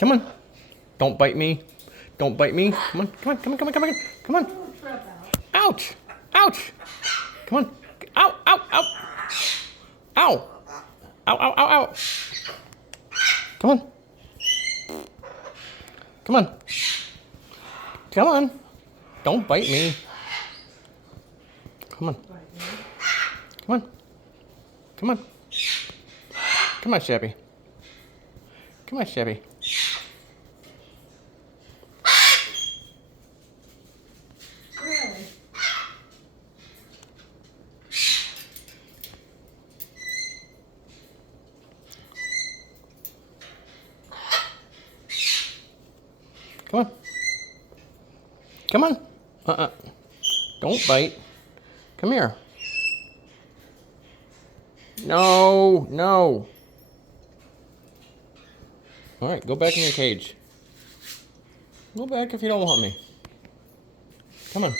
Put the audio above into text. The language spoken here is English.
Come on. Don't bite me. Don't bite me. Come on. Come on. Come on. Come on. Come on. Come on. Ouch. Ouch. Come on. Ow. Ow. Ow. Ow. Ow. Ow. Ow. Ow. Come on. Come on. Come on. Don't bite me. Come on. Come on. Come on. Come on, Chabby. Come on, Chabby. Really? Come on. Come on. Don't bite. Come here. No, no. All right, go back in your cage. Go back if you don't want me. Come on.